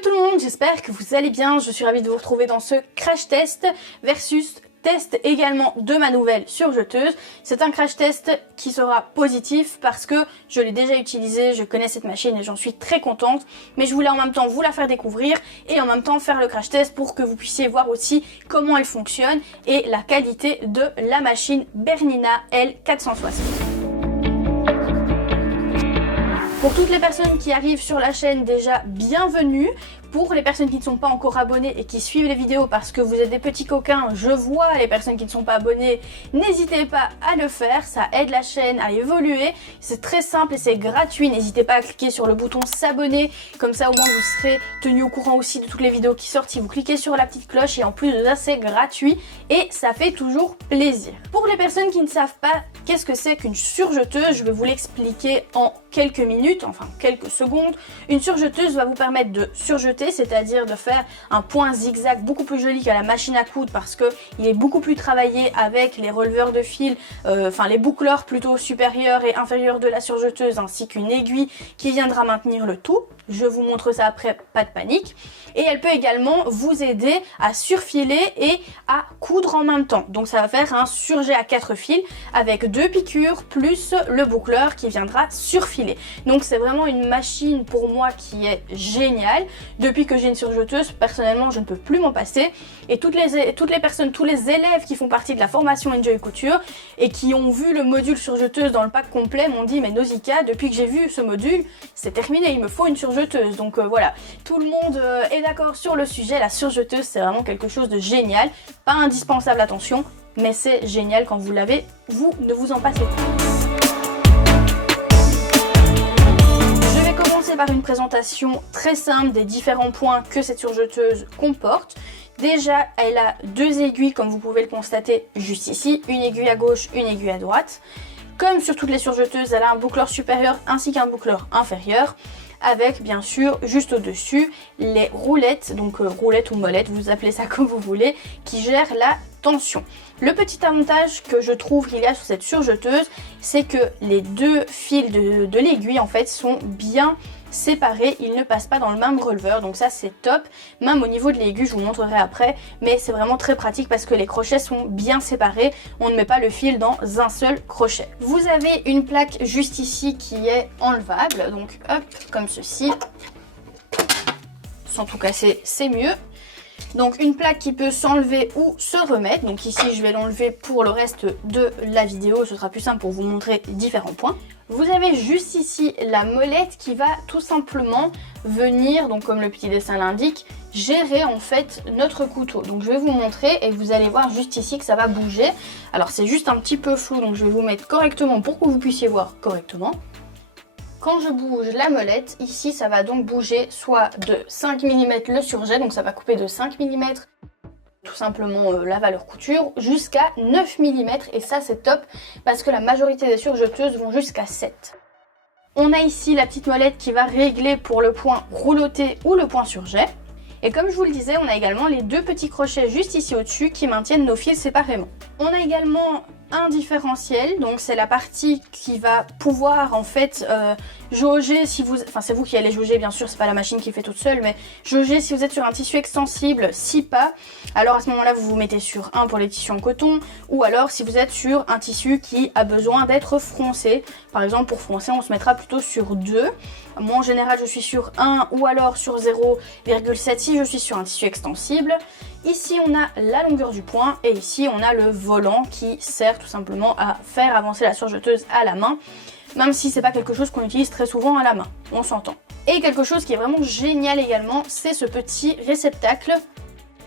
Hello tout le monde, j'espère que vous allez bien, je suis ravie de vous retrouver dans ce crash test versus test également de ma nouvelle surjeteuse. C'est un crash test qui sera positif parce que je l'ai déjà utilisé, je connais cette machine et j'en suis très contente, mais je voulais en même temps vous la faire découvrir et en même temps faire le crash test pour que vous puissiez voir aussi comment elle fonctionne et la qualité de la machine Bernina L460. Pour toutes les personnes qui arrivent sur la chaîne, déjà bienvenue. Pour les personnes qui ne sont pas encore abonnées et qui suivent les vidéos parce que vous êtes des petits coquins, je vois les personnes qui ne sont pas abonnées, n'hésitez pas à le faire, ça aide la chaîne à évoluer, c'est très simple et c'est gratuit, n'hésitez pas à cliquer sur le bouton s'abonner, comme ça au moins vous serez tenu au courant aussi de toutes les vidéos qui sortent si vous cliquez sur la petite cloche et en plus de ça c'est gratuit et ça fait toujours plaisir. Pour les personnes qui ne savent pas qu'est-ce que c'est qu'une surjeteuse, je vais vous l'expliquer en quelques minutes, enfin quelques secondes. Une surjeteuse va vous permettre de surjeter, c'est-à-dire de faire un point zigzag beaucoup plus joli qu'à la machine à coudre parce que il est beaucoup plus travaillé avec les releveurs de fil, enfin les boucleurs plutôt supérieurs et inférieurs de la surjeteuse ainsi qu'une aiguille qui viendra maintenir le tout. Je vous montre ça après, pas de panique. Et elle peut également vous aider à surfiler et à coudre en même temps. Donc ça va faire un surjet à 4 fils avec 2 piqûres plus le boucleur qui viendra surfiler. Donc c'est vraiment une machine pour moi qui est géniale. Depuis que j'ai une surjeteuse, personnellement je ne peux plus m'en passer. Et toutes les personnes, tous les élèves qui font partie de la formation Enjoy Couture et qui ont vu le module surjeteuse dans le pack complet m'ont dit mais Nausicaa, depuis que j'ai vu ce module, c'est terminé, il me faut une surjeteuse. Donc voilà, tout le monde est d'accord sur le sujet, la surjeteuse c'est vraiment quelque chose de génial, pas indispensable attention, mais c'est génial quand vous l'avez, vous ne vous en passez pas. Je vais commencer par une présentation très simple des différents points que cette surjeteuse comporte. Déjà, elle a 2 aiguilles comme vous pouvez le constater juste ici, une aiguille à gauche, une aiguille à droite. Comme sur toutes les surjeteuses, elle a un boucleur supérieur ainsi qu'un boucleur inférieur, avec bien sûr juste au-dessus les roulettes, donc roulettes ou molettes, vous appelez ça comme vous voulez, qui gèrent la tension. Le petit avantage que je trouve qu'il y a sur cette surjeteuse, c'est que les 2 fils de l'aiguille en fait sont bien séparés, ils ne passent pas dans le même releveur, donc ça c'est top. Même au niveau de l'aiguille, je vous montrerai après, mais c'est vraiment très pratique parce que les crochets sont bien séparés, on ne met pas le fil dans un seul crochet. Vous avez une plaque juste ici qui est enlevable, donc hop, comme ceci, sans tout casser, c'est mieux. Donc une plaque qui peut s'enlever ou se remettre, donc ici je vais l'enlever pour le reste de la vidéo, ce sera plus simple pour vous montrer différents points. Vous avez juste ici la molette qui va tout simplement venir, donc comme le petit dessin l'indique, gérer en fait notre couteau. Donc je vais vous montrer et vous allez voir juste ici que ça va bouger. Alors c'est juste un petit peu flou, donc je vais vous mettre correctement pour que vous puissiez voir correctement. Quand je bouge la molette, ici ça va donc bouger soit de 5 mm le surjet, donc ça va couper de 5 mm tout simplement la valeur couture, jusqu'à 9 mm et ça c'est top parce que la majorité des surjeteuses vont jusqu'à 7. On a ici la petite molette qui va régler pour le point rouloté ou le point surjet. Et comme je vous le disais, on a également les 2 petits crochets juste ici au-dessus qui maintiennent nos fils séparément. On a également un différentiel, donc c'est la partie qui va pouvoir en fait jauger si vous... Enfin c'est vous qui allez jauger bien sûr, c'est pas la machine qui fait toute seule, mais jauger si vous êtes sur un tissu extensible, si pas, alors à ce moment-là vous vous mettez sur 1 pour les tissus en coton, ou alors si vous êtes sur un tissu qui a besoin d'être froncé, par exemple pour froncer on se mettra plutôt sur 2. Moi en général je suis sur 1 ou alors sur 0,7 si je suis sur un tissu extensible. Ici on a la longueur du point et ici on a le volant qui sert tout simplement à faire avancer la surjeteuse à la main, même si c'est pas quelque chose qu'on utilise très souvent à la main, on s'entend. Et quelque chose qui est vraiment génial également, c'est ce petit réceptacle.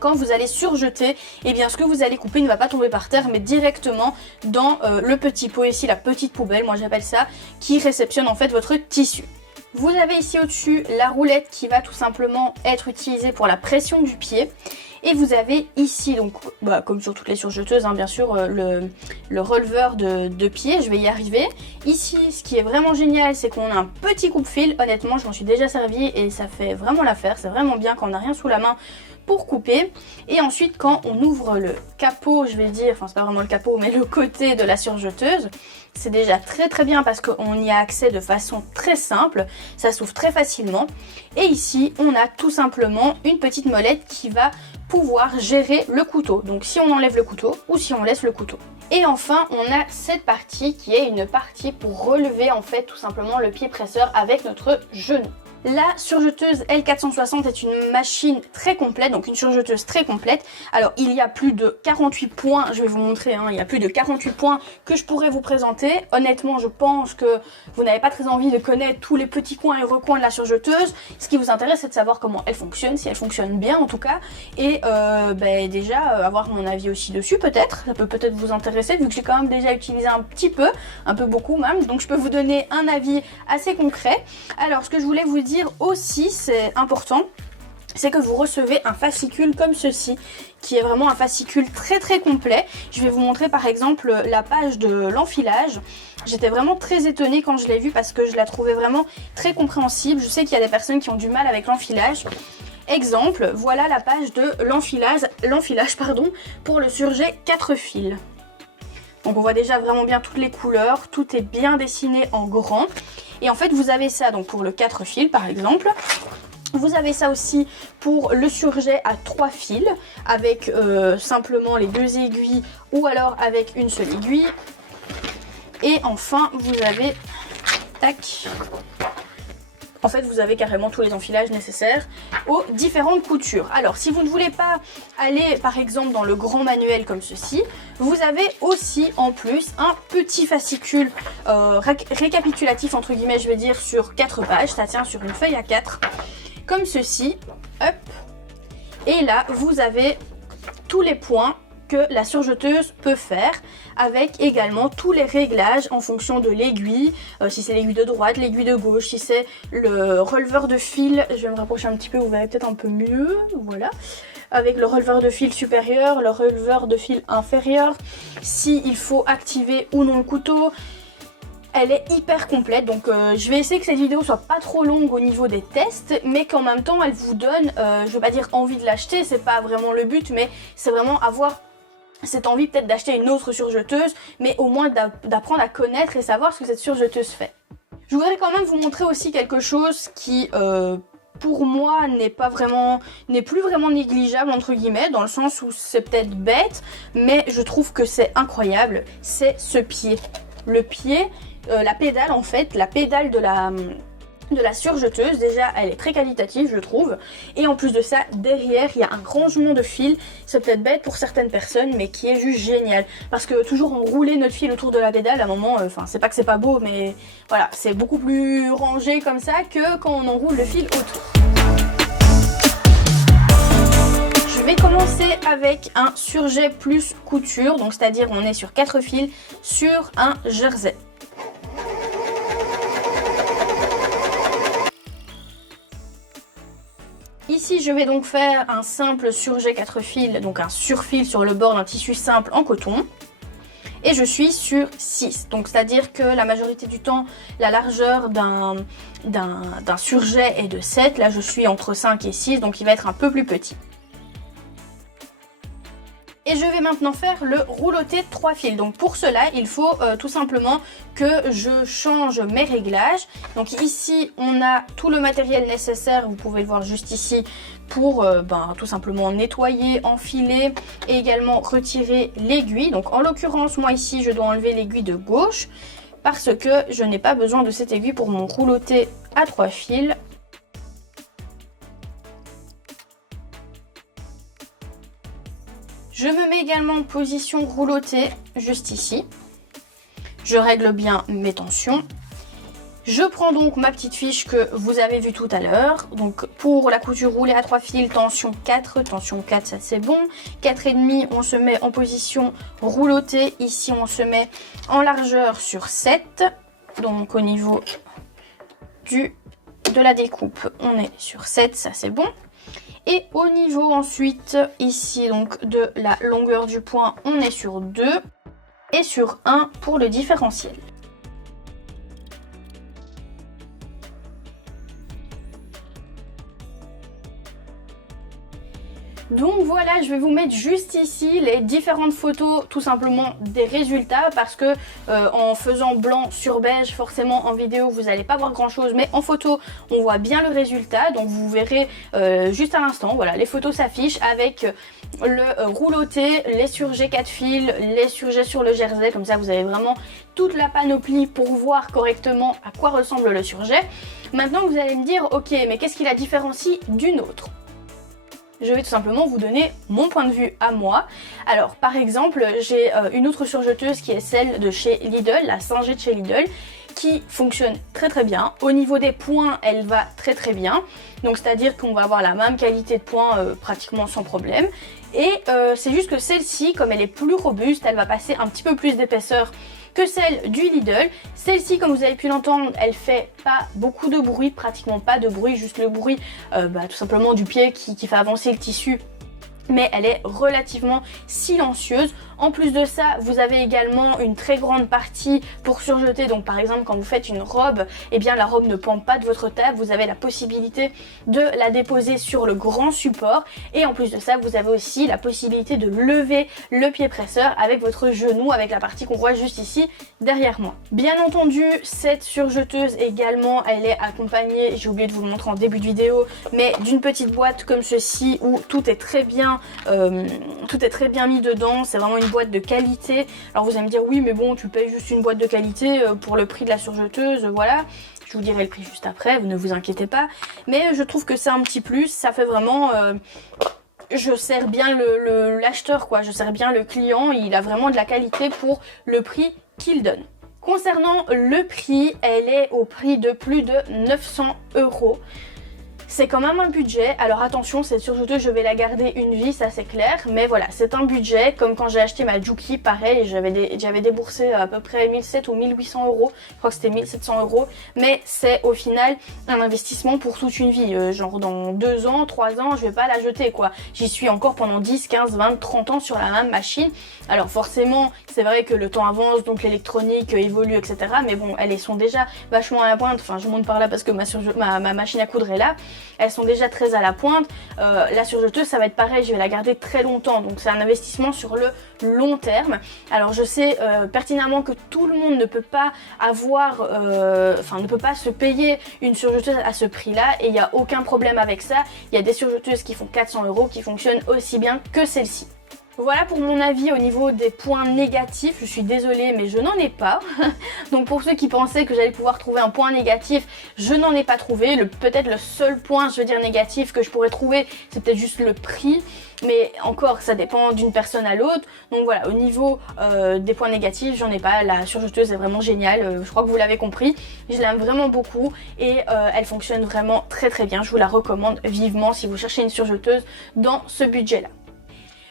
Quand vous allez surjeter, et bien ce que vous allez couper ne va pas tomber par terre mais directement dans le petit pot ici, la petite poubelle, moi j'appelle ça, qui réceptionne en fait votre tissu. Vous avez ici au-dessus la roulette qui va tout simplement être utilisée pour la pression du pied. Et vous avez ici, donc comme sur toutes les surjeteuses, hein, bien sûr, le releveur de pied, je vais y arriver. Ici, ce qui est vraiment génial, c'est qu'on a un petit coupe-fil. Honnêtement, je m'en suis déjà servi et ça fait vraiment l'affaire. C'est vraiment bien quand on n'a rien sous la main pour couper. Et ensuite, quand on ouvre le capot, je vais dire, enfin c'est pas vraiment le capot, mais le côté de la surjeteuse, c'est déjà très bien parce qu'on y a accès de façon très simple, ça s'ouvre très facilement. Et ici, on a tout simplement une petite molette qui va pouvoir gérer le couteau. Donc si on enlève le couteau ou si on laisse le couteau. Et enfin, on a cette partie qui est une partie pour relever en fait tout simplement le pied presseur avec notre genou. La surjeteuse L460 est une machine très complète, donc une surjeteuse très complète. Alors il y a plus de 48 points, je vais vous montrer, hein, il y a plus de 48 points que je pourrais vous présenter. Honnêtement, je pense que vous n'avez pas très envie de connaître tous les petits coins et recoins de la surjeteuse. Ce qui vous intéresse, c'est de savoir comment elle fonctionne, si elle fonctionne bien en tout cas. Et déjà avoir mon avis aussi dessus peut-être, ça peut peut-être vous intéresser vu que j'ai quand même déjà utilisé un petit peu, un peu beaucoup même. Donc je peux vous donner un avis assez concret. Alors ce que je voulais vous dire aussi, c'est important, c'est que vous recevez un fascicule comme ceci, qui est vraiment un fascicule très complet. Je vais vous montrer par exemple la page de l'enfilage. J'étais vraiment très étonnée quand je l'ai vue parce que je la trouvais vraiment très compréhensible. Je sais qu'il y a des personnes qui ont du mal avec l'enfilage. Exemple, voilà la page de l'enfilage pour le surjet 4 fils. Donc on voit déjà vraiment bien toutes les couleurs, tout est bien dessiné en grand. Et en fait vous avez ça donc pour le 4 fils par exemple. Vous avez ça aussi pour le surjet à 3 fils avec simplement les 2 aiguilles ou alors avec une seule aiguille. Et enfin vous avez, tac, en fait vous avez carrément tous les enfilages nécessaires aux différentes coutures. Alors si vous ne voulez pas aller par exemple dans le grand manuel comme ceci, vous avez aussi en plus un petit fascicule récapitulatif entre guillemets je vais dire sur 4 pages, ça tient sur une feuille A4 comme ceci, hop, et là vous avez tous les points que la surjeteuse peut faire avec également tous les réglages en fonction de l'aiguille, si c'est l'aiguille de droite, l'aiguille de gauche, si c'est le releveur de fil, je vais me rapprocher un petit peu, vous verrez peut-être un peu mieux, voilà, avec le releveur de fil supérieur, le releveur de fil inférieur, s'il faut activer ou non le couteau. Elle est hyper complète, donc je vais essayer que cette vidéo soit pas trop longue au niveau des tests, mais qu'en même temps elle vous donne, je vais pas dire envie de l'acheter, c'est pas vraiment le but, mais c'est vraiment avoir cette envie peut-être d'acheter une autre surjeteuse, mais au moins d'apprendre à connaître et savoir ce que cette surjeteuse fait. Je voudrais quand même vous montrer aussi quelque chose qui pour moi n'est plus vraiment négligeable entre guillemets, dans le sens où c'est peut-être bête, mais je trouve que c'est incroyable, c'est ce pied. Le pied, la pédale en fait, la pédale de la surjeteuse, déjà elle est très qualitative je trouve, et en plus de ça derrière il y a un rangement de fil, c'est peut-être bête pour certaines personnes mais qui est juste génial, parce que toujours enrouler notre fil autour de la pédale à un moment, enfin c'est pas que c'est pas beau mais voilà, c'est beaucoup plus rangé comme ça que quand on enroule le fil autour. Je vais commencer avec un surjet plus couture, donc c'est-à-dire on est sur 4 fils sur un jersey. Ici je vais donc faire un simple surjet 4 fils, donc un surfil sur le bord d'un tissu simple en coton. Et je suis sur 6, donc c'est-à-dire que la majorité du temps la largeur d'un surjet est de 7, là je suis entre 5 et 6, donc il va être un peu plus petit. Et je vais maintenant faire le rouloté 3 fils. Donc pour cela, il faut tout simplement que je change mes réglages. Donc ici, on a tout le matériel nécessaire, vous pouvez le voir juste ici, pour tout simplement nettoyer, enfiler et également retirer l'aiguille. Donc en l'occurrence, moi ici, je dois enlever l'aiguille de gauche parce que je n'ai pas besoin de cette aiguille pour mon rouloté à 3 fils. Je me mets également en position roulottée, juste ici. Je règle bien mes tensions. Je prends donc ma petite fiche que vous avez vue tout à l'heure. Donc pour la couture roulée à 3 fils, tension 4. Tension 4, ça c'est bon. 4,5, on se met en position roulottée. Ici, on se met en largeur sur 7. Donc au niveau de la découpe, on est sur 7, ça c'est bon. Et au niveau ensuite ici donc de la longueur du point, on est sur 2 et sur 1 pour le différentiel. Donc voilà, je vais vous mettre juste ici les différentes photos tout simplement des résultats parce que en faisant blanc sur beige, forcément en vidéo vous n'allez pas voir grand chose, mais en photo on voit bien le résultat. Donc vous verrez juste à l'instant, voilà, les photos s'affichent avec le rouloté, les surjets 4 fils, les surjets sur le jersey, comme ça vous avez vraiment toute la panoplie pour voir correctement à quoi ressemble le surjet. Maintenant vous allez me dire, ok, mais qu'est-ce qui la différencie d'une autre ? Je vais tout simplement vous donner mon point de vue à moi. Alors par exemple, j'ai une autre surjeteuse qui est celle de chez Lidl, la Singer de chez Lidl, qui fonctionne très très bien. Au niveau des points, elle va très très bien. Donc c'est-à-dire qu'on va avoir la même qualité de points pratiquement sans problème. Et c'est juste que celle-ci, comme elle est plus robuste, elle va passer un petit peu plus d'épaisseur que celle du Lidl. Celle-ci, comme vous avez pu l'entendre, elle fait pas beaucoup de bruit, pratiquement pas de bruit, juste le bruit tout simplement du pied qui fait avancer le tissu. Mais elle est relativement silencieuse. En plus de ça, vous avez également une très grande partie pour surjeter. Donc par exemple, quand vous faites une robe, eh bien la robe ne pend pas de votre table. Vous avez la possibilité de la déposer sur le grand support. Et en plus de ça, vous avez aussi la possibilité de lever le pied presseur avec votre genou, avec la partie qu'on voit juste ici derrière moi. Bien entendu, cette surjeteuse également, elle est accompagnée, j'ai oublié de vous le montrer en début de vidéo, mais d'une petite boîte comme ceci où tout est très bien mis dedans. C'est vraiment une boîte de qualité. Alors vous allez me dire oui mais bon, tu payes juste une boîte de qualité pour le prix de la surjeteuse, voilà. Je vous dirai le prix juste après, vous ne vous inquiétez pas. Mais je trouve que c'est un petit plus, ça fait vraiment... je sers bien l'acheteur quoi, je sers bien le client, il a vraiment de la qualité pour le prix qu'il donne. Concernant le prix, elle est au prix de plus de 900 €. C'est quand même un budget, alors attention, cette surjeteuse je vais la garder une vie, ça c'est clair, mais voilà, c'est un budget, comme quand j'ai acheté ma Juki, pareil, j'avais déboursé à peu près 1700 ou 1800 €, je crois que c'était 1700 €, mais c'est au final un investissement pour toute une vie, genre dans 2 ans, 3 ans, je vais pas la jeter quoi, j'y suis encore pendant 10, 15, 20, 30 ans sur la même machine, alors forcément, c'est vrai que le temps avance, donc l'électronique évolue, etc., mais bon, elles sont déjà vachement à la pointe, enfin je monte par là parce que ma machine à coudre est là, elles sont déjà très à la pointe. La surjeteuse ça va être pareil, je vais la garder très longtemps, donc c'est un investissement sur le long terme. Alors je sais pertinemment que tout le monde ne peut pas avoir, ne peut pas se payer une surjeteuse à ce prix là, et il n'y a aucun problème avec ça. Il y a des surjeteuses qui font 400 € qui fonctionnent aussi bien que celle-ci. Voilà pour mon avis au niveau des points négatifs, je suis désolée mais je n'en ai pas. Donc pour ceux qui pensaient que j'allais pouvoir trouver un point négatif, je n'en ai pas trouvé. Peut-être le seul point, je veux dire négatif, que je pourrais trouver, c'est peut-être juste le prix. Mais encore, ça dépend d'une personne à l'autre. Donc voilà, au niveau des points négatifs, j'en ai pas. La surjeteuse est vraiment géniale, je crois que vous l'avez compris. Je l'aime vraiment beaucoup et elle fonctionne vraiment très très bien. Je vous la recommande vivement si vous cherchez une surjeteuse dans ce budget-là.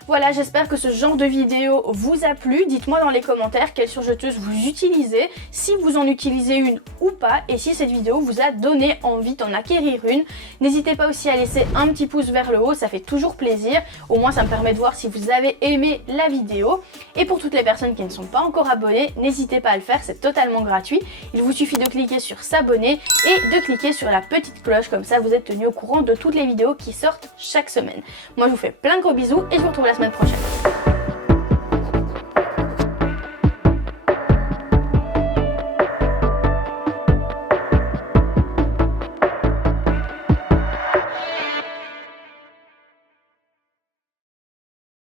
Voilà, j'espère que ce genre de vidéo vous a plu. Dites-moi dans les commentaires quelle surjeteuse vous utilisez, si vous en utilisez une ou pas, et si cette vidéo vous a donné envie d'en acquérir une. N'hésitez pas aussi à laisser un petit pouce vers le haut, ça fait toujours plaisir. Au moins ça me permet de voir si vous avez aimé la vidéo. Et pour toutes les personnes qui ne sont pas encore abonnées, n'hésitez pas à le faire, c'est totalement gratuit. Il vous suffit de cliquer sur s'abonner et de cliquer sur la petite cloche, comme ça vous êtes tenu au courant de toutes les vidéos qui sortent chaque semaine. Moi je vous fais plein de gros bisous et je vous retrouve la semaine prochaine.